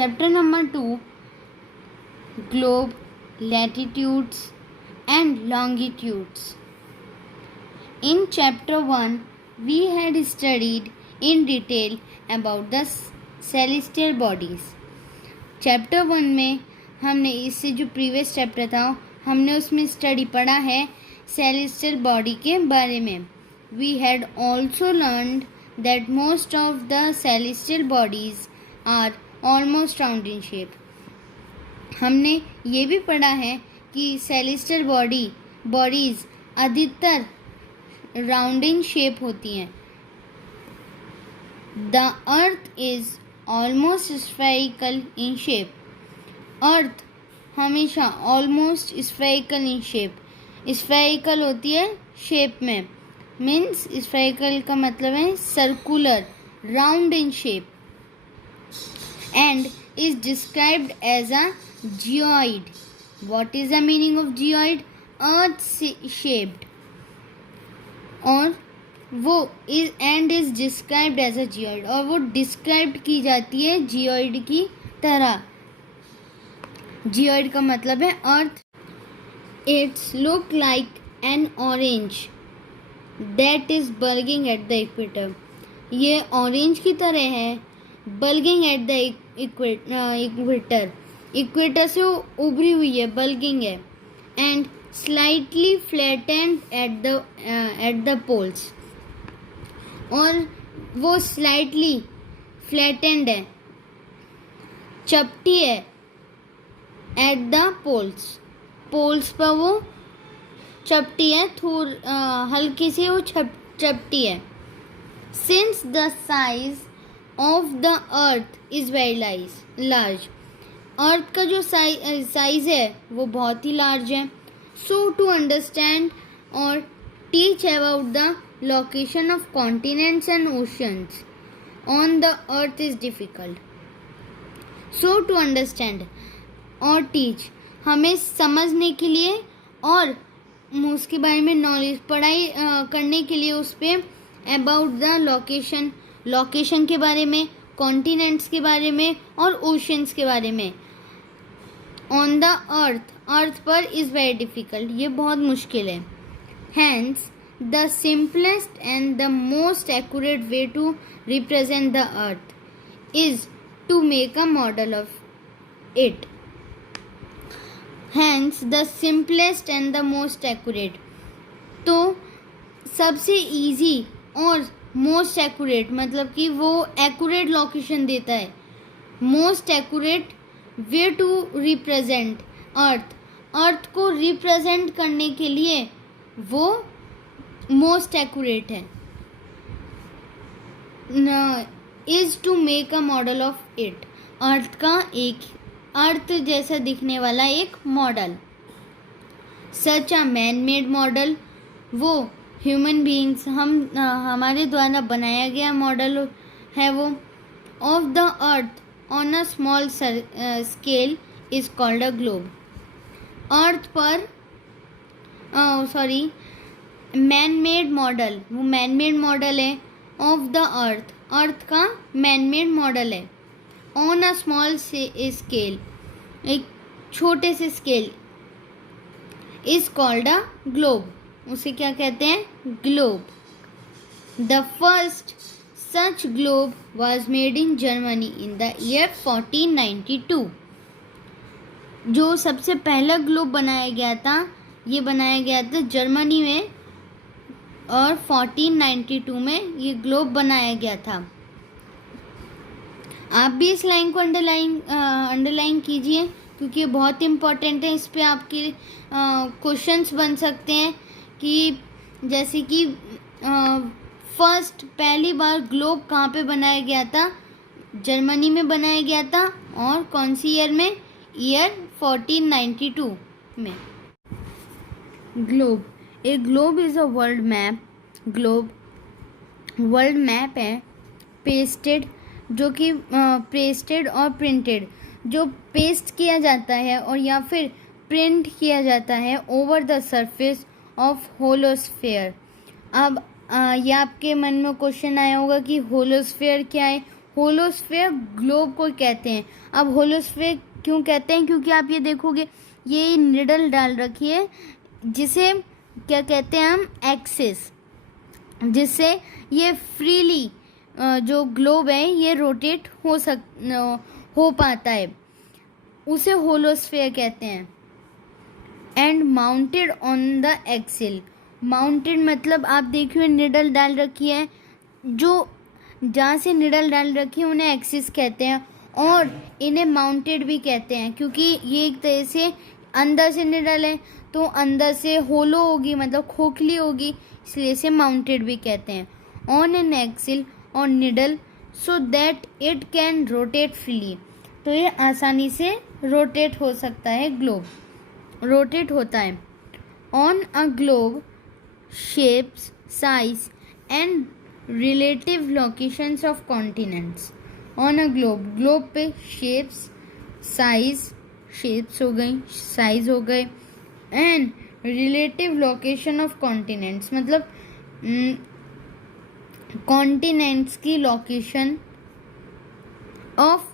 Chapter number 2, Globe, Latitudes and Longitudes. In chapter 1, we had studied in detail about the celestial bodies. Chapter 1 में हमने इससे जो previous chapter था हमने उसमें स्टडी पढ़ा है सेलेस्टियल बॉडी के बारे में. We had also learned that most of the celestial bodies are almost round in shape. हमने ये भी पढ़ा है कि सेलेस्टियल बॉडीज अधिकतर राउंड इन शेप होती हैं. The earth is almost spherical in shape. Earth हमेशा almost spherical in shape. Spherical होती है शेप में, मीन्स स्फेरिकल का मतलब है circular, round in shape, and is described as a geoid. What is the meaning of geoid? Earth shaped. और वो is and is described as a geoid, और वो डिस्क्राइब की जाती है जियोइड की तरह. जियोइड का मतलब है earth. It's look like an orange that is bulging at the equator. ये ऑरेंज की तरह है, bulging at the equator. Equator से उभरी हुई है, बल्गिंग है. And slightly flattened at the poles. और वो स्लाइटली फ्लैटेंड है, चपटी है एट द पोल्स. पोल्स पर वो चपटी है, हल्की सी वो चपटी है. Since the size of the earth is very large. Earth का जो साइज है वो बहुत ही लार्ज है. सो टू अंडरस्टैंड और teach about the location of continents and oceans on the earth is difficult. So to understand और teach, हमें समझने के लिए और उसके बारे में नॉलेज पढ़ाई करने के लिए उस पर about the लोकेशन के बारे में, कॉन्टिनेंट्स के बारे में और ओशंस के बारे में. ऑन द अर्थ पर इज़ वेरी डिफ़िकल्ट, ये बहुत मुश्किल है. Hence the simplest and the most accurate way to represent the earth is to make a model of it. Hence the simplest and the most accurate. तो सबसे easy और most accurate मतलब कि वो accurate location देता है. most accurate way to represent earth को represent करने के लिए वो मोस्ट एक्यूरेट है. Is to make a model of it. Earth का एक अर्थ जैसा दिखने वाला एक model. Such a man made model, वो ह्यूमन बीइंग्स हमारे द्वारा बनाया गया मॉडल है वो. Of the earth on a small scale is called a globe. Earth पर मैन मेड मॉडल, वो मैन मेड मॉडल है. ऑफ द अर्थ का मैन मेड मॉडल है. ऑन अ स्मॉल स्केल, एक छोटे से scale, is called a globe. उसे क्या कहते हैं? Globe. The first such globe was made in Germany in the year 1492. जो सबसे पहला ग्लोब बनाया गया था, ये बनाया गया था जर्मनी में और 1492 में ये ग्लोब बनाया गया था. आप भी इस लाइन को अंडरलाइन कीजिए क्योंकि ये बहुत इम्पोर्टेंट है. इस पे आपके क्वेश्चंस बन सकते हैं कि जैसे कि फर्स्ट पहली बार ग्लोब कहाँ पे बनाया गया था? जर्मनी में बनाया गया था. और कौन सी ईयर में? ईयर 1492 में. Globe. A globe is a world map. Globe world map है, पेस्टेड, जो कि पेस्टेड और प्रिंटेड, जो पेस्ट किया जाता है और या फिर प्रिंट किया जाता है over the surface of hollow sphere. अब ये आपके मन में क्वेश्चन आया होगा कि होलोस्फेयर क्या है? होलोस्फीयर ग्लोब को कहते हैं। अब होलोस्फीयर क्यों कहते हैं, क्योंकि आप ये देखोगे ये निडल डाल रखी है जिसे क्या कहते हैं हम, एक्सिस, जिससे ये फ्रीली जो ग्लोब है ये रोटेट हो पाता है, उसे होलोस्फीयर कहते हैं। And mounted on the axle, mounted मतलब आप देखिए निडल डाल रखी है, जो जहाँ से निडल डाल रखी है उन्हें एक्सिस कहते हैं, और इन्हें माउंटेड भी कहते हैं क्योंकि ये एक तरह से अंदर से निडल है तो अंदर से होलो होगी, मतलब खोखली होगी, इसलिए इसे माउंटेड भी कहते हैं। ऑन एन एक्सिल और needle so that it can rotate freely, तो ये आसानी से रोटेट हो सकता है, ग्लोब रोटेट होता है। On a globe shapes, size and relative locations of continents. On a globe, globe पे शेप्स, साइज, शेप्स हो गई, साइज हो गए, and relative location of continents मतलब कॉन्टिनेंट्स की location of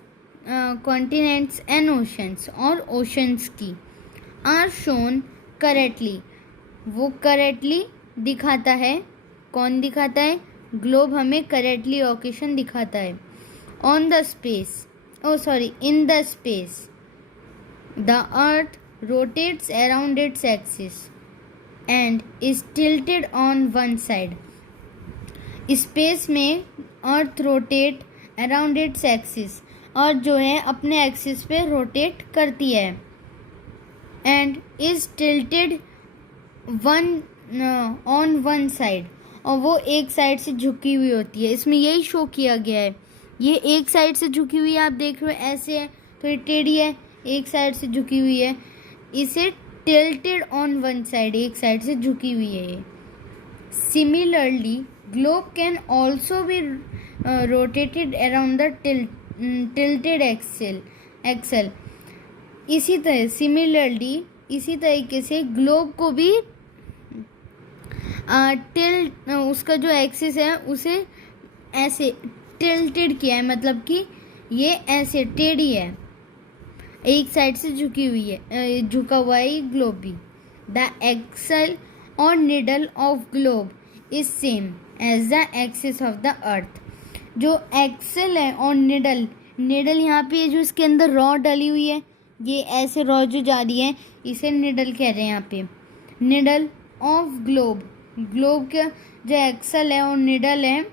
continents and oceans, और ओशंस की, आर शोन करेक्टली, वो करेक्टली दिखाता है, कौन दिखाता है, ग्लोब हमें करेक्टली लोकेशन दिखाता है। On the space, in the space the earth rotates around its axis and is tilted on one side. Space में earth rotate around its axis, और जो है अपने एक्सिस पे रोटेट करती है, and is tilted on one side, और वो एक साइड से झुकी हुई होती है। इसमें यही शो किया गया है, ये एक साइड से झुकी हुई है, आप देख रहे हो ऐसे है तो ये टेढ़ी है, एक साइड से झुकी हुई है, इसे टिल्टेड ऑन वन साइड, एक साइड से झुकी हुई है ये। Similarly globe can also be rotated around the tilted axle. इसी तरह सिमिलरली इसी तरीके से ग्लोब को भी उसका जो एक्सिस है उसे ऐसे टिल्टेड किया है, मतलब कि ये ऐसे टेढ़ी है, एक साइड से झुकी हुई है, झुका हुआ है ग्लोब भी। द एक्सेल और needle of globe is same as the axis of the earth. जो एक्सेल है और निडल, निडल यहाँ पे जो इसके अंदर रॉ डली हुई है, ये ऐसे रॉ जो जा रही है इसे निडल कह रहे हैं यहाँ पे। निडल ऑफ ग्लोब, ग्लोब का जो एक्सेल है और निडल है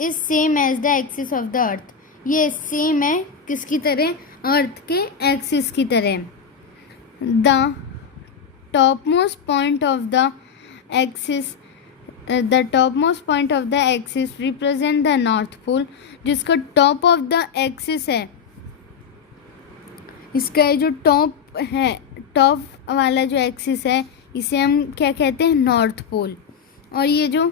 is same as the axis of the earth, ये सेम है किसकी तरह, अर्थ के एक्सिस की तरह। The top most point of the axis, the top most point of the axis represent the north pole. जिसका टॉप ऑफ द एक्सिस है, इसका जो टॉप है, टॉप वाला जो एक्सिस है इसे हम क्या कहते हैं, नॉर्थ पोल। और ये जो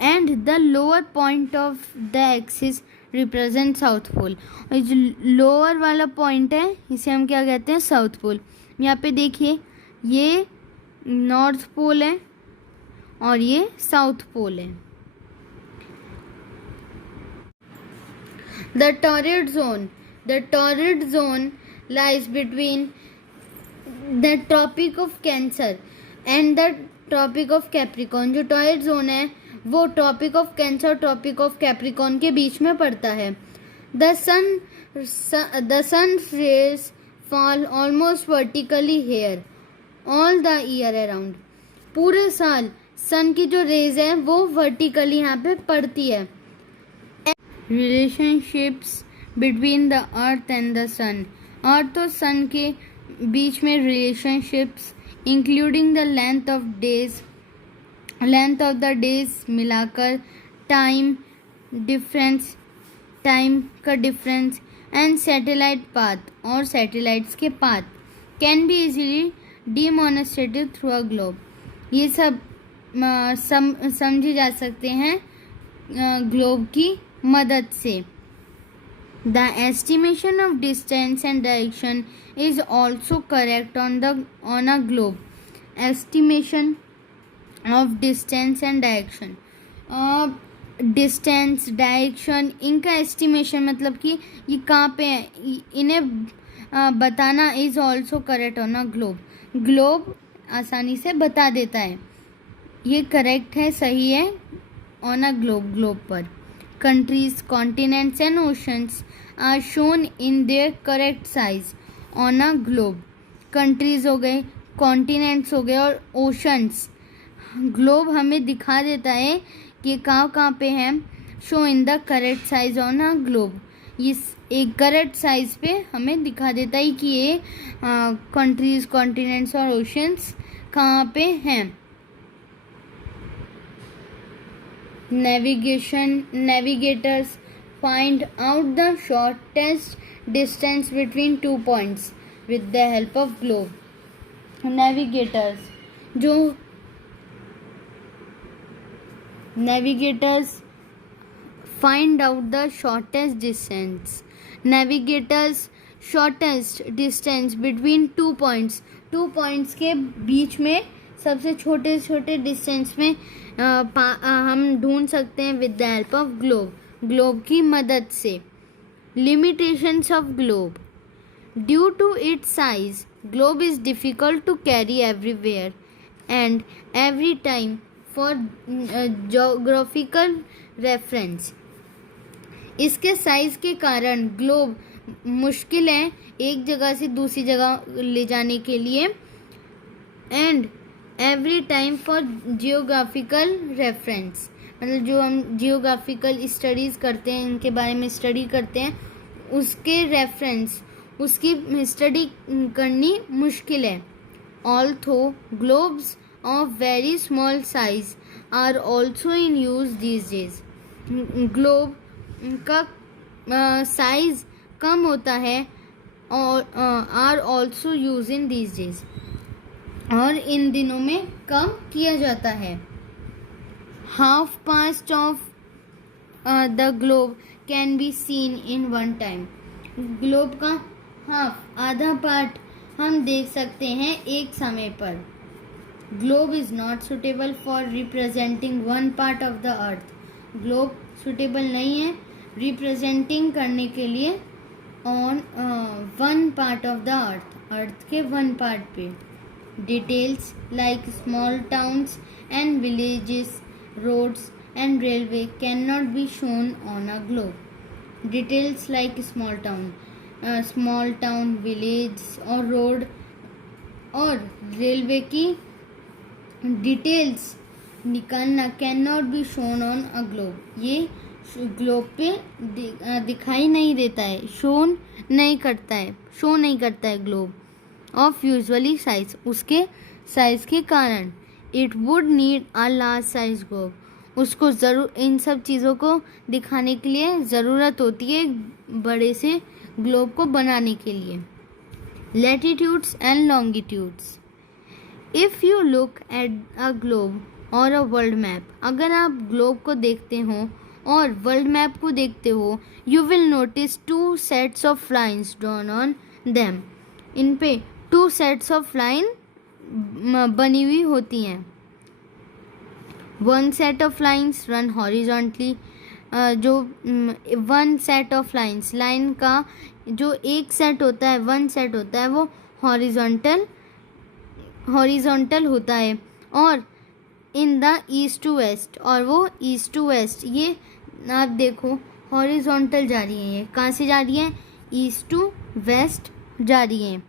and the lower point of the axis represent south pole, और जो लोअर वाला पॉइंट है इसे हम क्या कहते हैं, साउथ पोल। यहाँ पे देखिए ये नॉर्थ पोल है और ये साउथ पोल है। The torrid zone lies between the tropic of Cancer and the tropic of Capricorn. जो टॉरिड जोन है वो ट्रॉपिक ऑफ कैंसर और ट्रॉपिक ऑफ कैप्रिकॉन के बीच में पड़ता है। The sun rays fall almost vertically here all the year around. पूरे साल सन की जो रेज है वो वर्टिकली यहाँ पे पड़ती है। Relationships between the earth and the sun, earth और सन के बीच में relationships including the length of the days मिलाकर, टाइम का डिफरेंस एंड सैटेलाइट पाथ और सैटेलाइट्स के पाथ can be easily demonstrated through a globe. ये सब समझे जा सकते हैं ग्लोब की मदद से। The estimation of distance and direction is also correct on a globe. Estimation of distance and direction, distance, direction, इनका एस्टिमेशन मतलब कि ये कहाँ पे है, इन्हें बताना is also correct on a globe. Globe आसानी से बता देता है, ये करेक्ट है, सही है ऑन अ ग्लोब, ग्लोब पर। Countries, continents and oceans are shown in their correct size on a globe. Countries हो गए, कॉन्टिनेंट्स हो गए और ओशंस, ग्लोब हमें दिखा देता है कि कहाँ कहाँ पे है। Show in the correct size on a globe, इस एक करेक्ट साइज पे हमें दिखा देता है कि ये कंट्रीज, कॉन्टिनेंट्स और ओशंस कहाँ पे हैं। Navigators find out the shortest distance between 2 points with the help of globe. Navigators find out the shortest distance. Navigators shortest distance between 2 points. 2 points के बीच में सबसे छोटे छोटे डिस्टेंस में हम ढूंढ सकते हैं with the help of globe, globe की मदद से। Limitations of globe, due to its size globe is difficult to carry everywhere and every time for geographical reference. इसके साइज के कारण ग्लोब मुश्किल है एक जगह से दूसरी जगह ले जाने के लिए, and every time for geographical reference, मतलब जो हम जियोग्राफिकल स्टडीज़ करते हैं, इनके बारे में स्टडी करते हैं, उसके रेफरेंस, उसकी स्टडी करनी मुश्किल है। Although globes of very small size are also in use these days. Globe का साइज कम होता है और are also use in these days, और इन दिनों में कम किया जाता है। Half past of the globe can be seen in one time. Globe का हाफ, आधा पार्ट हम देख सकते हैं एक समय पर। Globe is not suitable for representing one part of the earth. Globe suitable नहीं है रिप्रेजेंटिंग करने के लिए on one part of the earth, earth के वन पार्ट पे। Details like small towns and villages, roads and railway cannot be shown on a globe. Details like small town, village और road और railway की details निकालना cannot be shown on a globe. ये globe पे दिखाई नहीं देता है, शो नहीं करता है ग्लोब ऑफ यूजुअली साइज, उसके साइज के कारण। It would need a large size globe, उसको ज़रूर इन सब चीज़ों को दिखाने के लिए ज़रूरत होती है बड़े से ग्लोब को बनाने के लिए। Latitudes and longitudes, if you look at a globe और अ वर्ल्ड मैप, अगर आप ग्लोब को देखते हो और वर्ल्ड मैप को देखते हो, you will notice 2 sets of lines drawn on them. इन पे 2 सेट्स ऑफ लाइन बनी हुई होती हैं। 1 set of lines run horizontally, जो 1 सेट ऑफ लाइन्स, लाइन का जो एक सेट होता है, 1 सेट होता है, वो हॉरिजॉन्टल होता है, और in the east to west, और वो ईस्ट टू वेस्ट, ये आप देखो हॉरिजॉन्टल जा रही है, ये कहाँ से जा रही है, ईस्ट टू वेस्ट जा रही हैं।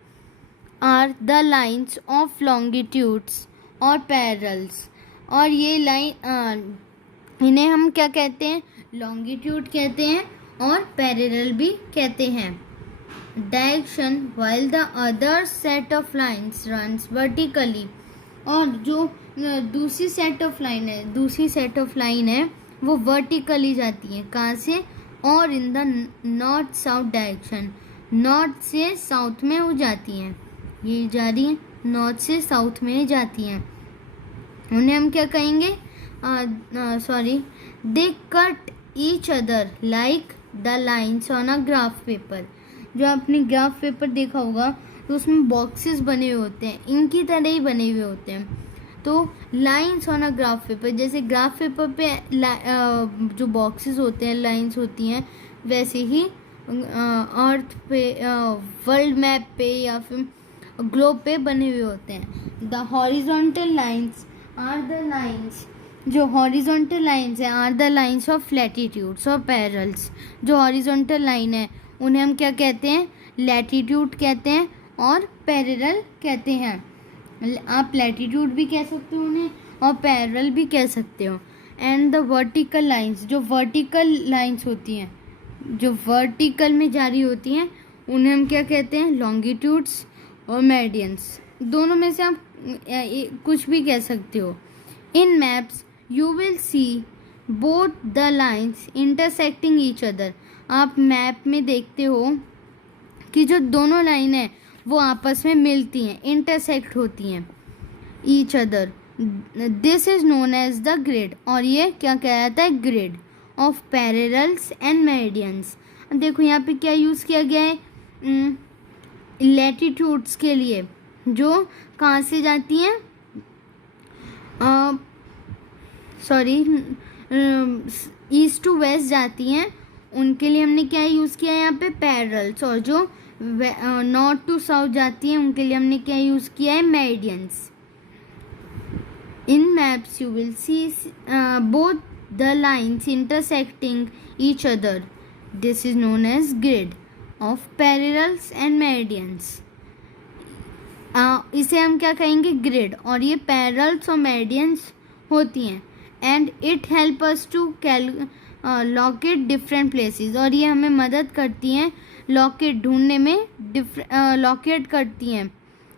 Are the lines of longitudes और पैरेलल्स, और ये लाइन इन्हें हम क्या कहते हैं, लॉन्गिट्यूड कहते हैं और पैरेलल भी कहते हैं। Direction while the other set of lines runs vertically, और जो दूसरी सेट ऑफ लाइन है वो वर्टिकली जाती है, कहाँ से, और in the north south direction, north से साउथ में हो जाती हैं, ये जा रही हैं नॉर्थ से साउथ में जाती हैं। उन्हें हम क्या कहेंगे, they cut each other like the lines on a graph paper. जो आपने ग्राफ पेपर देखा होगा तो उसमें बॉक्सेस बने हुए होते हैं, इनकी तरह ही बने हुए होते हैं, तो तो lines on a graph paper, जैसे ग्राफ पेपर पे जो बॉक्सेस होते हैं, लाइंस होती हैं, वैसे ही अर्थ पे, वर्ल्ड मैप पे या फिर ग्लोब पे बने हुए होते हैं. The horizontal lines are the lines, जो हॉरिजॉन्टल लाइंस है are the lines of latitudes और पैरल्स. जो हॉरिजॉन्टल लाइन है उन्हें हम क्या कहते हैं? लैटिट्यूड कहते हैं और पैरेलल कहते हैं. आप लैटिट्यूड भी कह सकते हो उन्हें और पैरेलल भी कह सकते हो. एंड द वर्टिकल लाइंस, जो वर्टिकल लाइंस होती हैं, जो वर्टिकल में जारी होती हैं, उन्हें हम क्या कहते हैं? लॉन्गिट्यूड्स और मेरिडियंस. दोनों में से आप कुछ भी कह सकते हो. In maps you will see both the lines intersecting each other. आप मैप में देखते हो कि जो दोनों लाइन है वो आपस में मिलती हैं, इंटरसेक्ट होती हैं each other. This is known as the grid, और ये क्या कहलाता है? Grid of parallels and meridians. देखो यहाँ पे क्या यूज़ किया गया है? लैटिट्यूड्स के लिए, जो कहाँ से जाती हैं, ईस्ट टू वेस्ट जाती हैं, उनके लिए हमने क्या यूज़ किया है यहाँ पे? पैरेलल्स. और जो नॉर्थ टू साउथ जाती हैं उनके लिए हमने क्या यूज़ किया है? Meridians. In maps you will see both the lines intersecting each other. This is known as grid of parallels and meridians. इसे हम क्या कहेंगे? ग्रिड. और ये पैरेलल्स और मेरिडियंस होती हैं. And it help us to locate different places, और ये हमें मदद करती हैं लोकेट ढूंढने में. लोकेट करती हैं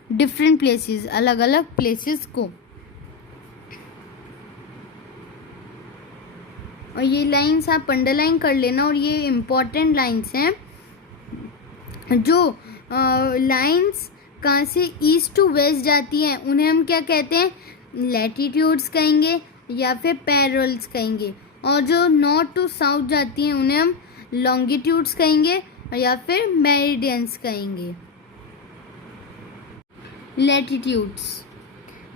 डिफरेंट प्लेसेस, अलग अलग प्लेसेस को. और ये लाइंस आप अंडरलाइन कर लेना, और ये इम्पॉर्टेंट लाइंस हैं. जो लाइंस कहाँ से ईस्ट टू वेस्ट जाती हैं उन्हें हम क्या कहते हैं? लैटिट्यूड्स कहेंगे या फिर पैरेलल्स कहेंगे. और जो नॉर्थ टू साउथ जाती हैं उन्हें हम लॉन्गिट्यूड्स कहेंगे या फिर मेरिडियंस कहेंगे. Latitudes.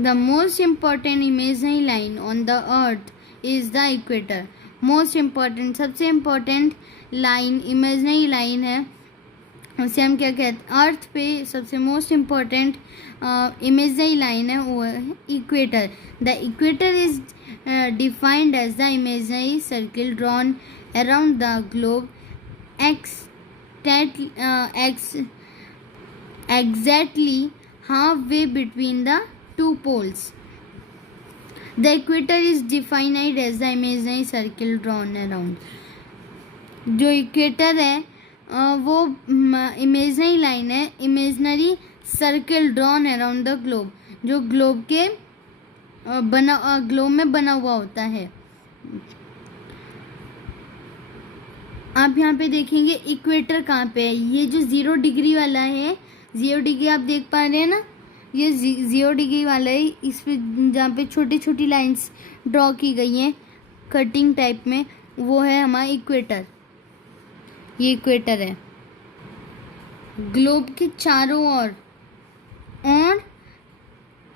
The most important imaginary line on the earth is the equator. Most important, सबसे इम्पॉर्टेंट लाइन, इमेजनरी लाइन है, उसे हम क्या कहते हैं? अर्थ पे सबसे मोस्ट इम्पॉर्टेंट इमेजनरी लाइन है वो है equator. The equator is defined as the imaginary circle drawn around the globe exactly halfway between the two poles. The equator is defined as the imaginary circle drawn around. जो equator है वो imaginary line है, imaginary circle drawn around the globe, जो globe के globe में बना हुआ होता है. आप यहाँ पे देखेंगे इक्वेटर कहाँ पे है. ये जो 0 डिग्री वाला है, 0 डिग्री आप देख पा रहे हैं ना, ये 0 डिग्री वाला है. इस पे जहाँ पे छोटी छोटी लाइंस ड्रॉ की गई हैं कटिंग टाइप में, वो है हमारा इक्वेटर. ये इक्वेटर है ग्लोब के चारों ओर और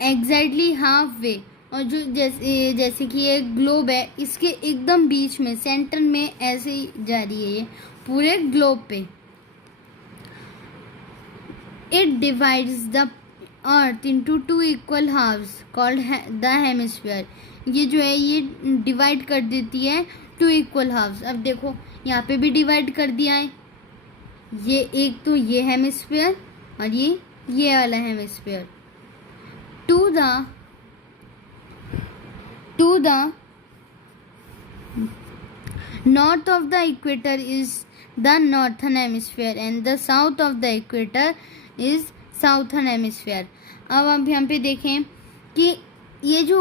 एग्जैक्टली हाफ वे. और जो जैसे कि ये ग्लोब है, इसके एकदम बीच में सेंटर में ऐसे ही जा रही है ये पूरे ग्लोब पे. It divides the earth into 2 equal halves called the hemisphere. ये जो है ये डिवाइड कर देती है 2 इक्वल हाफ्स. अब देखो यहाँ पे भी डिवाइड कर दिया है. ये एक तो ये हेमिस्फीयर और ये वाला hemisphere. To the north of the equator is the northern hemisphere and the south of the equator is southern hemisphere. अब आप यहाँ पे देखें कि ये जो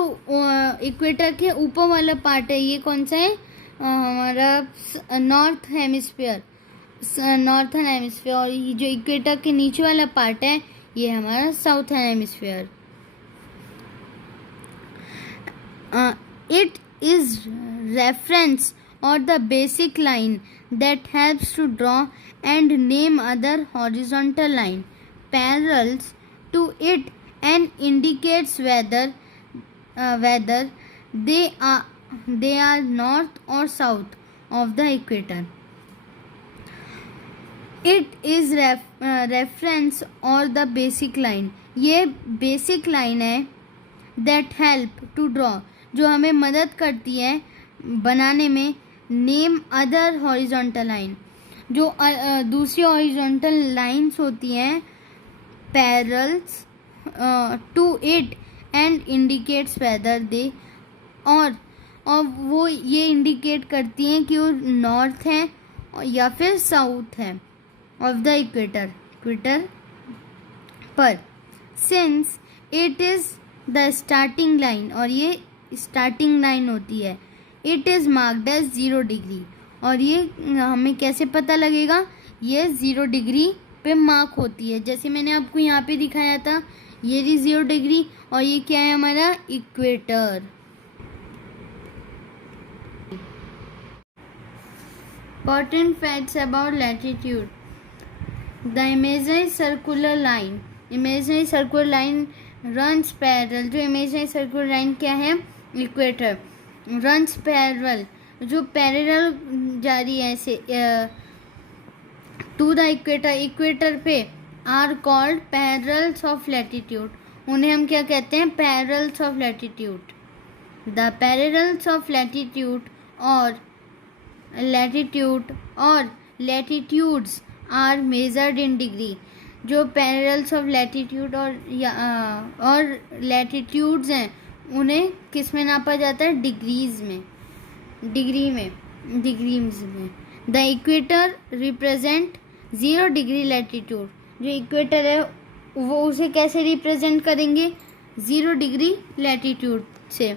इक्वेटर के ऊपर वाला पार्ट है ये कौन सा है? हमारा नॉर्थ हेमिस्फीयर, नॉर्थन हेमिस्फीयर. और ये जो इक्वेटर के नीचे वाला पार्ट है ये हमारा southern hemisphere. It is reference or the basic line that helps to draw and name other horizontal line parallels to it and indicates whether whether they are north or south of the equator. It is reference or the basic line. ये basic line है that help to draw, जो हमें मदद करती है बनाने में name other horizontal line. जो दूसरी horizontal lines होती हैं parallels to it and indicates whether they और वो ये इंडिकेट करती हैं कि वो नॉर्थ है या फिर साउथ है ऑफ द इक्वेटर पर. Since it is the starting line, और ये स्टार्टिंग लाइन होती है, it is marked as 0 degree. और ये हमें कैसे पता लगेगा? ये 0 डिग्री पे मार्क होती है. जैसे मैंने आपको यहाँ पे दिखाया था, ये जी 0 डिग्री, और ये क्या है हमारा equator. Important facts about latitude. The imaginary circular line runs parallel. जो imaginary circular line क्या है? Equator. Runs parallel. जो parallel जा रही है ऐसे to the equator. Equator पे are called parallels of latitude. उन्हें हम क्या कहते हैं? Parallels of latitude. The parallels of latitude और latitudes are measured in degree. जो parallels of latitude और latitudes हैं उन्हें किस में नापा जाता है? डिग्रीज में. The equator represent 0 degree latitude. जो इक्वेटर है वो उसे कैसे रिप्रेजेंट करेंगे? 0 डिग्री लैटिट्यूड से.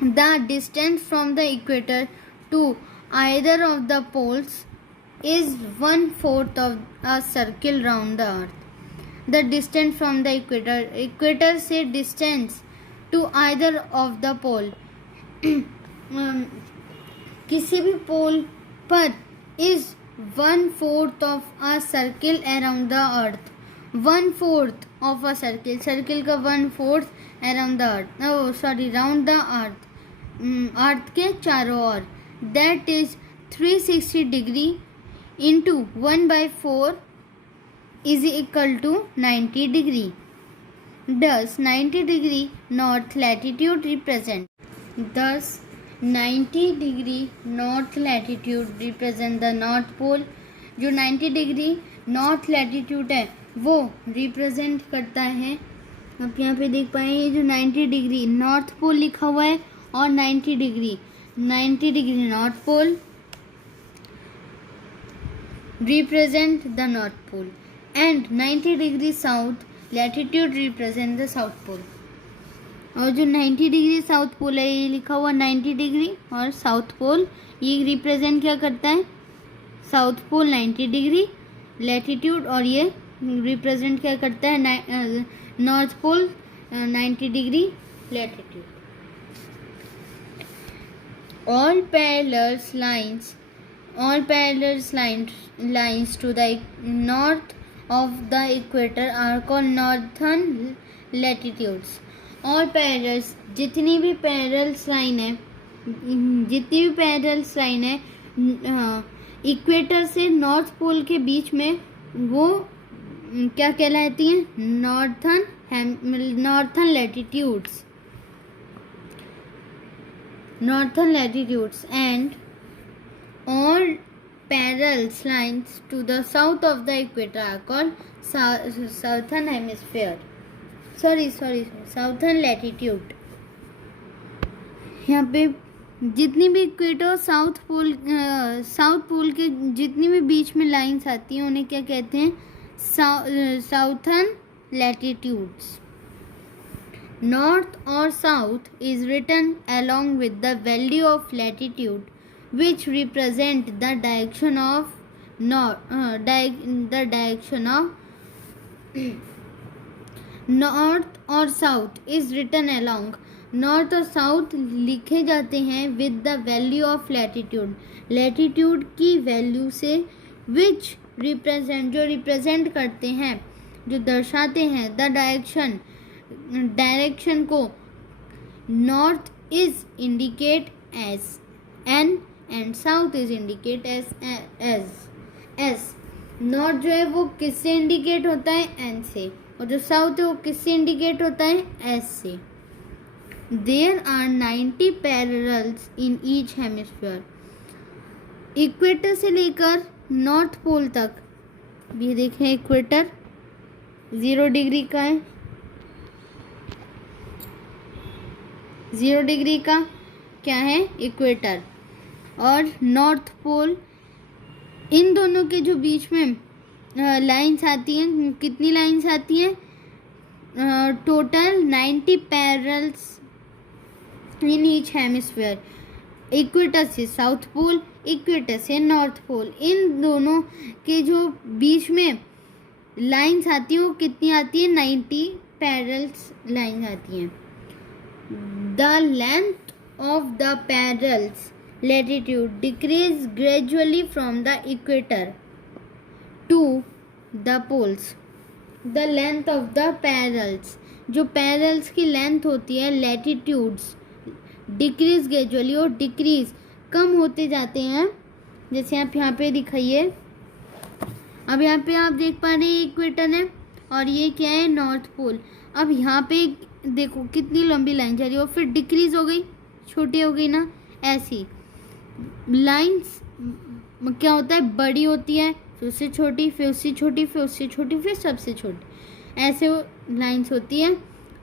The distance from the equator to either of the poles is 1/4 of a circle round the earth. The distance from the equator से distance to either of the pole किसी भी पोल पर is 1/4 of a circle around the earth. 1/4 of a circle का 1/4 around the earth, round the earth, अर्थ के चारों ओर. That is 360 degree into 1/4 is equal to 90 degree. Thus 90 degree north latitude represent. Thus 90 degree north latitude represent the north pole. जो 90 degree north latitude है वो represent करता है. आप यहाँ पे देख पाए ये जो 90 डिग्री नॉर्थ पोल लिखा हुआ है और 90 degree north pole represent the north pole and 90 degree south latitude represent the south pole. और जो 90 डिग्री साउथ पोल है ये लिखा हुआ 90 डिग्री और साउथ पोल ये रिप्रेजेंट क्या करता है? साउथ पोल 90 डिग्री लैटिट्यूड और ये रिप्रेजेंट क्या करता है? North pole 90 degree latitude. All parallel lines to the north of the equator are called northern latitudes. All parallels जितनी भी parallel line है इक्वेटर से नॉर्थ पोल के बीच में वो क्या कहलाती हैं? Northern latitudes and all parallel lines to the south of the equator are called southern hemisphere. southern latitude. यहाँ पे जितनी भी इक्वेटर साउथ पोल के जितनी भी बीच में लाइंस आती हैं उन्हें क्या कहते हैं? Southern latitudes. North or south is written along with the value of latitude, which represent the direction of north or south is written along. North और साउथ लिखे जाते हैं with the value of latitude, latitude की value से, which represent जो represent करते हैं, जो दर्शाते हैं द डायरेक्शन को north is indicate S N and south is indicate S. North जो है वो किससे इंडिकेट होता है, एन से, और जो साउथ है वो किससे इंडिकेट होता है, एस से। There are 90 parallels in each hemisphere. Equator से लेकर नॉर्थ पोल तक, ये देखें इक्वेटर 0 डिग्री का है, 0 डिग्री का क्या है, इक्वेटर, और नॉर्थ पोल, इन दोनों के जो बीच में लाइंस आती हैं, कितनी लाइंस आती हैं, total 90 parallels in each hemisphere. Equator से साउथ पोल, इक्वेटर से नॉर्थ पोल, इन दोनों के जो बीच में लाइंस आती हैं वो कितनी आती है, 90 पैरेलल्स लाइंस आती हैं। The length of the parallels latitude decrease gradually from the equator to the poles. The length of the parallels, जो parallels की length होती है, latitudes decrease gradually, और decrease कम होते जाते हैं। जैसे आप यहाँ पे दिखाइए, अब यहाँ पे आप देख पा रहे हैं इक्वेटर है और ये क्या है, नॉर्थ पोल। अब यहाँ पे देखो कितनी लंबी लाइन जा रही है और फिर डिक्रीज हो गई, छोटी हो गई ना, ऐसी लाइंस क्या होता है, बड़ी होती है, फिर उससे छोटी, फिर उससे छोटी, फिर उससे छोटी, फिर सबसे छोटी, ऐसे लाइंस होती है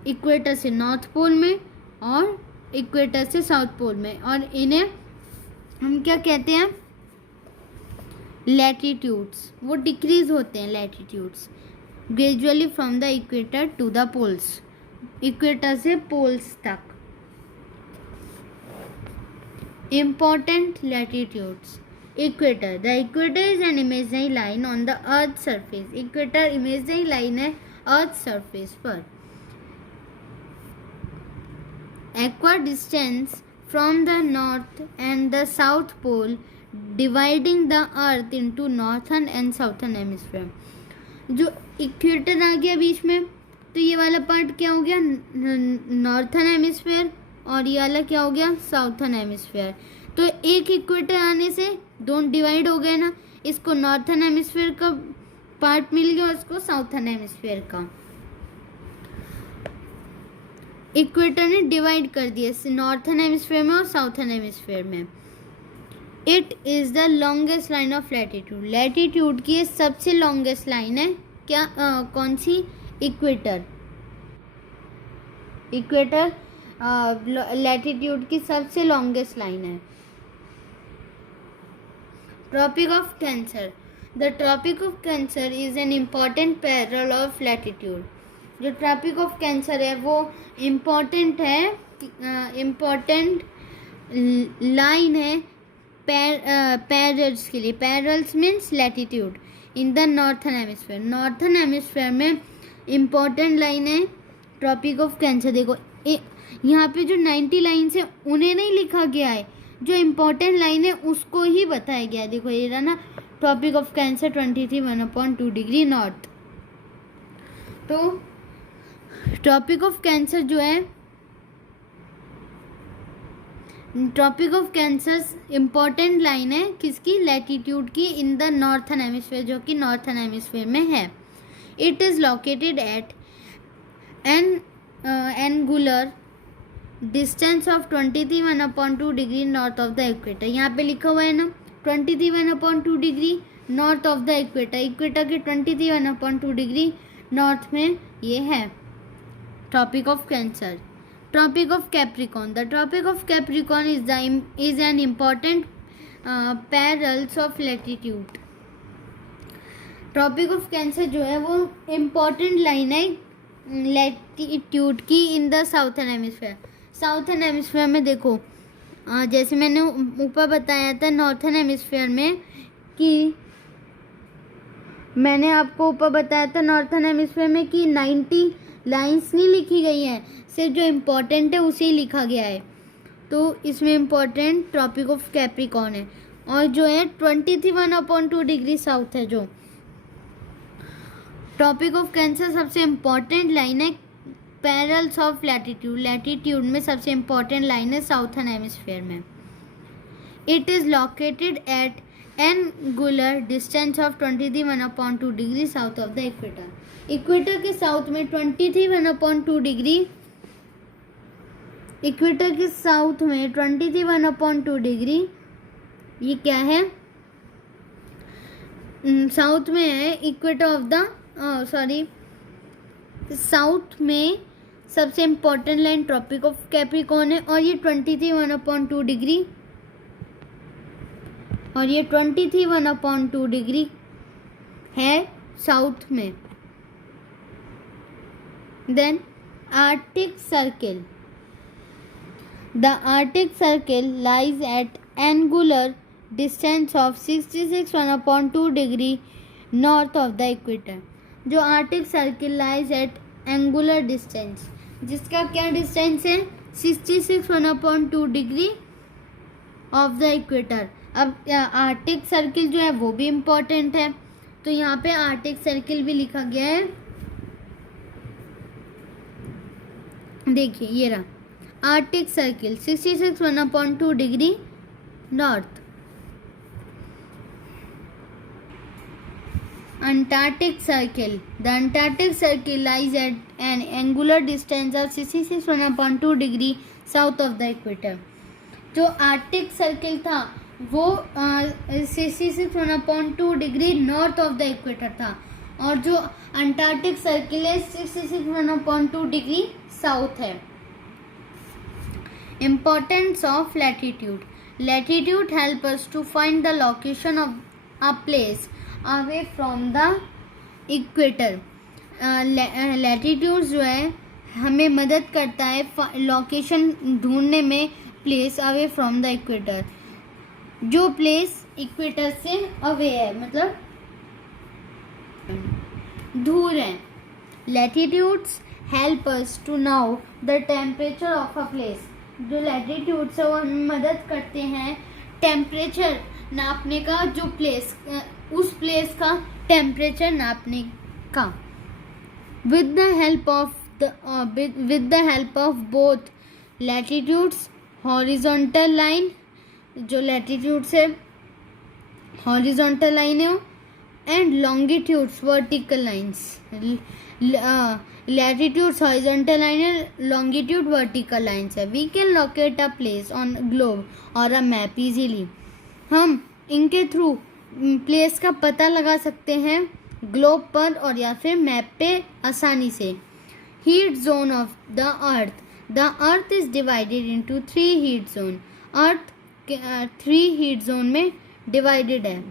इक्वेटर से नॉर्थ पोल में और इक्वेटर से साउथ पोल में, और इन्हें हम क्या कहते हैं, लैटिट्यूड्स। वो डिक्रीज होते हैं latitudes gradually from the equator to the poles, equator से पोल्स तक। Important latitudes. Equator. The equator is an imaginary line on the Earth's surface. Equator imaginary line है Earth's surface पर। Equidistance from the north and the south pole, dividing the Earth into northern and southern hemisphere. जो equator आ गया बीच में, तो ये वाला part क्या हो गया, नॉर्थन हेमिस्फीयर, और ये वाला क्या हो गया, साउथर्न हेमिस्फीयर। तो एक इक्वेटर आने से दोनों डिवाइड हो गए ना, इसको नॉर्थर्न हेमिस्फीयर का पार्ट मिल गया और इसको साउथर्न हेमिस्फीयर का। इक्वेटर ने डिवाइड कर दिया नॉर्थर्न हेमिस्फीयर में और साउथर्न हेमिस्फीयर में। It is the longest line of latitude. Latitude की ये सबसे लॉन्गेस्ट लाइन है, क्या कौन सी, इक्वेटर। इक्वेटर लैटिट्यूड की सबसे लॉन्गेस्ट लाइन है। Tropic of Cancer. The tropic of Cancer is an important parallel of latitude. जो ट्रॉपिक ऑफ कैंसर है वो इम्पॉर्टेंट है, इम्पॉर्टेंट लाइन है पैरेलल्स के लिए। Parallels means latitude in the northern hemisphere. Northern hemisphere में important line है tropic of cancer. देखो यहाँ पे जो 90 लाइन्स है उन्हें नहीं लिखा गया है, जो इम्पोर्टेंट लाइन है उसको ही बताया गया है। देखो ये रहा ना, tropic of Cancer 23 1/2 degree north. तो ट्रॉपिक ऑफ कैंसर जो है, tropic of Cancer important line है किसकी, लैटिट्यूड की, इन द नॉर्थर्न हेमिस्फीयर, जो कि नॉर्थर्न हेमिस्फीयर में है। It is located at an angular distance of 23 1/2 degree north of the equator. यहाँ पे लिखा हुआ है ना 23 1/2 degree north of the equator. Equator के 23 1/2 डिग्री नॉर्थ में ये है tropic of Cancer. Tropic of Capricorn. The tropic of Capricorn is an important parallels of latitude. Tropic of Cancer जो है वो इम्पॉर्टेंट लाइन है लैटिट्यूड की in the southern hemisphere. Southern hemisphere में देखो, जैसे मैंने ऊपर बताया था नॉर्थर्न हेमिस्फीयर में, कि मैंने आपको ऊपर बताया था नॉर्थर्न हेमिस्फीयर में कि 90 लाइंस नहीं लिखी गई हैं, सिर्फ जो इम्पोर्टेंट है उसे ही लिखा गया है। तो इसमें इम्पोर्टेंट ट्रॉपिक ऑफ कैप्रिकॉर्न है, और जो है 23 1/2 डिग्री साउथ है। जो ट्रॉपिक ऑफ कैंसर सबसे इम्पोर्टेंट लाइन है पैरल्स ऑफ लैटिट्यूड, लैटिट्यूड में सबसे इम्पोर्टेंट लाइन है साउथर्न हेमिस्फीयर में. It is located at angular distance of 23 degree south of the equator. Equator के साउथ में 23 डिग्री, इक्वेटर के साउथ में 23 डिग्री, ये क्या है, साउथ में है इक्वेटर ऑफ द साउथ में सबसे important line tropic of Capricorn है, और ये 23 डिग्री, और ये 23 डिग्री है साउथ में. Then arctic circle. The Arctic circle lies at angular distance of 66 degree north of the equator. जो arctic circle lies at angular distance, जिसका क्या डिस्टेंस है, 66 डिग्री ऑफ द इक्वेटर. अब आर्टिक सर्किल जो है वो भी इम्पोर्टेंट है, तो यहाँ पे आर्टिक सर्किल भी लिखा गया है. देखिए ये रहा Arctic circle 66 degree north. Antarctic Circle. The Antarctic Circle lies at an angular distance of 66 degree south of the equator. जो आर्टिक सर्किल था वो 66 degree north of the equator था, और जो अंटार्कटिक सर्किल है 66 डिग्री साउथ है. Importance of latitude. Latitude help us to find the location of a place away from the equator. Latitude जो है हमें मदद करता है लोकेशन ढूंढने में, place away from the equator. जो प्लेस इक्वेटर से अवे है, मतलब दूर है. Latitudes help us to know the temperature of a place. जो लैटिट्यूड से वो हमें मदद करते हैं टेम्परेचर नापने का, जो प्लेस उस प्लेस का टेम्परेचर नापने का. With the help of both latitudes horizontal line, जो लैटिट्यूड से हॉरिजॉन्टल लाइन है, and longitudes vertical lines. Latitudes horizontal line है, लॉन्गिट्यूड वर्टिकल लाइन्स है. We can locate a place on globe और अ मैप इजीली. हम इनके through place का पता लगा सकते हैं ग्लोब पर और या फिर मैप पे आसानी से. Heat zone of the earth. The earth is divided into 3 heat zone. Earth 3 heat zone में डिवाइडेड है.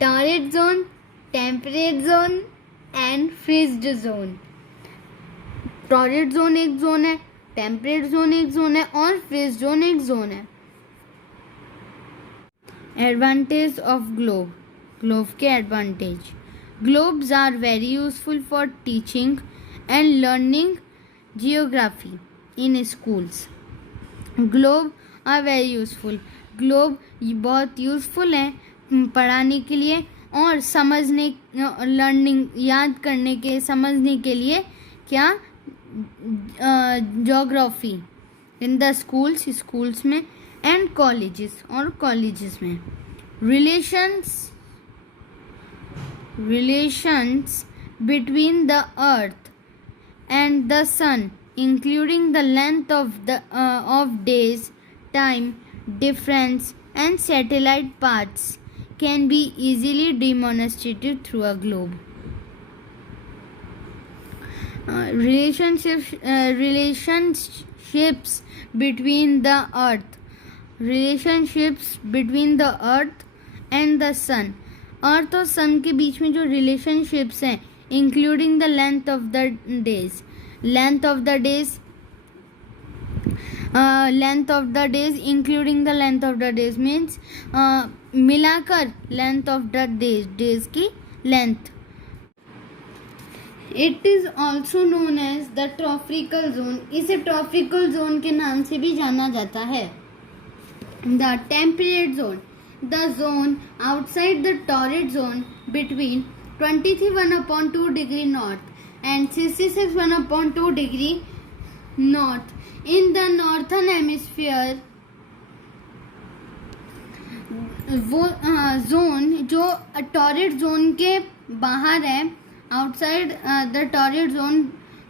Torrid zone, temperate zone and frigid zone. Torrid zone एक जोन है, टेम्परेट जोन एक जोन है, और फ्रीज जोन एक zone है. Advantage of globe. Globe के advantage. Globes are very useful for teaching and learning geography in schools. Globe are very useful. Globe बहुत useful है पढ़ाने के लिए और समझने, लर्निंग, याद करने के, समझने के लिए. क्या, ज्योग्राफी इन द स्कूल्स में, एंड कॉलेजेस और कॉलेजेस में. Relations between the earth and the sun, including the length of days, time difference and satellite paths can be easily demonstrated through a globe. Relationships between the earth. Relationships between the earth and the sun. Earth और sun के बीच में जो relationships हैं, including the length of the days. Length of the days, length of the days, including the length of the days means मिलाकर length of the days की length. It is also known as the tropical zone. इसे tropical zone के नाम से भी जाना जाता है. The temperate zone. The zone outside the torrid zone between 23 1/2 degree north and 66 1/2 degree north. In the northern hemisphere, वो जोन जो टॉरिड जोन के बाहर है, outside the torrid zone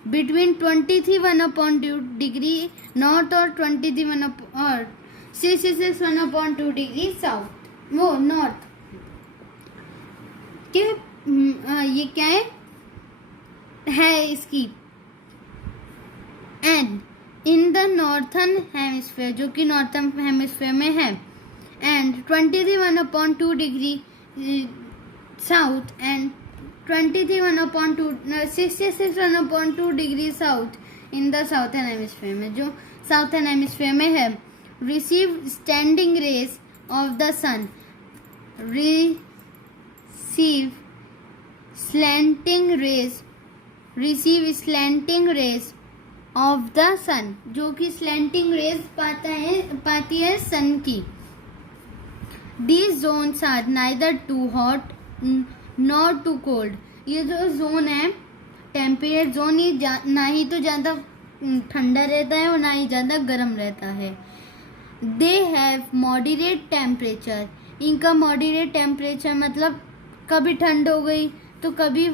between 23 1/2 degree north और 23 और 66 1/2 डिग्री साउथ, वो north के ये क्या है इसकी, and in the northern hemisphere, जो कि नॉर्थन हेमिस्फीयर में है, and 23 1/2 degree south and 23 1/2 66 1/2 degree south in the southern hemisphere में, जो साउथर्न हेमिस्फीयर में है, receive standing rays of the sun, receive slanting rays of the sun, जो कि slanting rays पाती है सन की. These zones are neither too hot nor too cold. ये जो जोन है टेम्परेट जोन, ये ना ही तो ज़्यादा ठंडा रहता है और ना ही ज़्यादा गर्म रहता है. They have moderate temperature. इनका मॉडरेट टेम्परेचर मतलब कभी ठंड हो गई तो कभी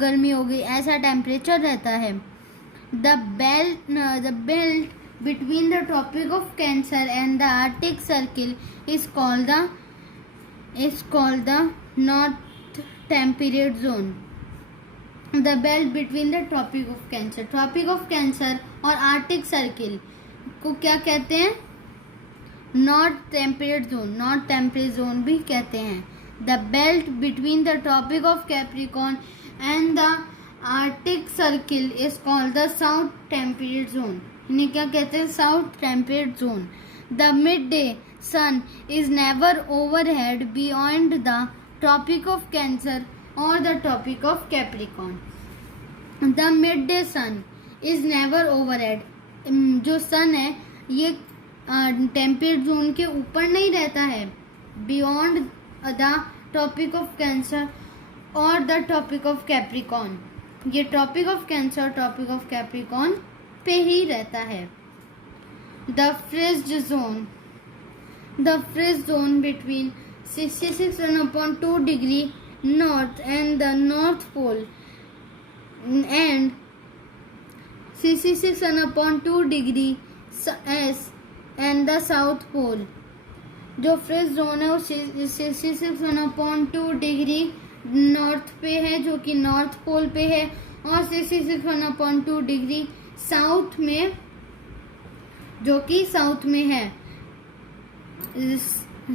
गर्मी हो गई, ऐसा टेम्परेचर रहता है. The belt between the tropic of Cancer and the Arctic circle is called the north temperate zone. The belt between the tropic of Cancer और आर्टिक सर्किल को क्या कहते हैं? नॉर्थ टेम्परेट जोन भी कहते हैं. The belt between the tropic of Capricorn and the Arctic circle is called the south temperate zone. इन्हें क्या कहते हैं? South temperate zone. The midday sun is never overhead beyond the tropic of Cancer और the tropic of Capricorn. The midday sun is never overhead. जो sun है ये temperate zone के ऊपर नहीं रहता है, beyond the tropic of Cancer और द ट्रॉपिक ऑफ कैप्रिकॉर्न. ये ट्रॉपिक ऑफ कैंसर और ट्रॉपिक ऑफ कैप्रिकॉर्न पे ही रहता है. The frigid zone between 66 1/2 degree north and the north pole and 66 1/2 degree S and the south pole. जो frigid zone है वो 66 1/2 डिग्री नॉर्थ पे है, जो कि नॉर्थ पोल पे है, और 66 1/2 डिग्री साउथ में, जो कि साउथ में है.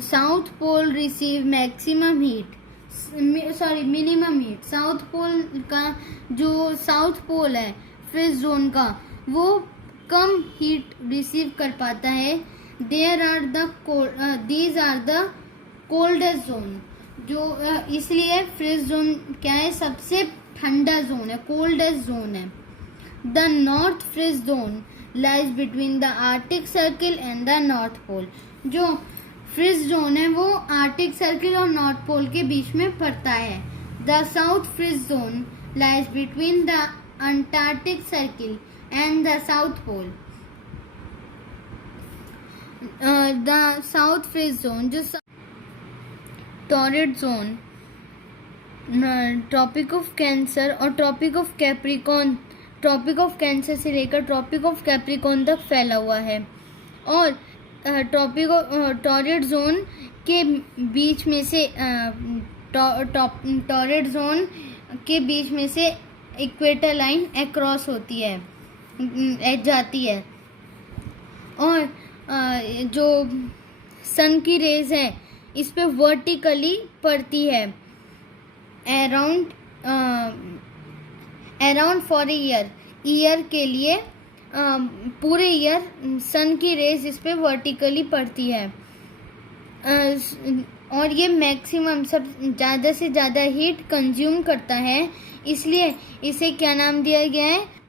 South pole receive minimum heat. South pole का जो साउथ पोल है फ्रिज जोन का, वो कम हीट रिसीव कर पाता है. These are the coldest zone. जो इसलिए फ्रिज जोन क्या है? सबसे ठंडा जोन है, कोल्डेस्ट जोन है. The north frigid zone lies between the Arctic circle and the north pole. जो फ्रिज जोन है वो आर्टिक सर्किल और नॉर्थ पोल के बीच में पड़ता है. The south frigid zone lies between the antarctic circle and the south pole. The south frigid zone, जो torrid zone tropic of Cancer और tropic of Capricorn, tropic of Cancer से लेकर ट्रॉपिक ऑफ कैप्रिकॉर्न तक फैला हुआ है. और torrid zone के बीच में से टॉरिड जोन के बीच में से इक्वेटर लाइन अक्रॉस होती है, जाती है. और जो सन की रेज है इस पे वर्टिकली पड़ती है अराउंड फॉर ईयर के लिए. पूरे ईयर सन की रेज इस पे वर्टिकली पड़ती है. और ये मैक्सिमम सब ज़्यादा से ज़्यादा हीट कंज्यूम करता है, इसलिए इसे क्या नाम दिया गया है?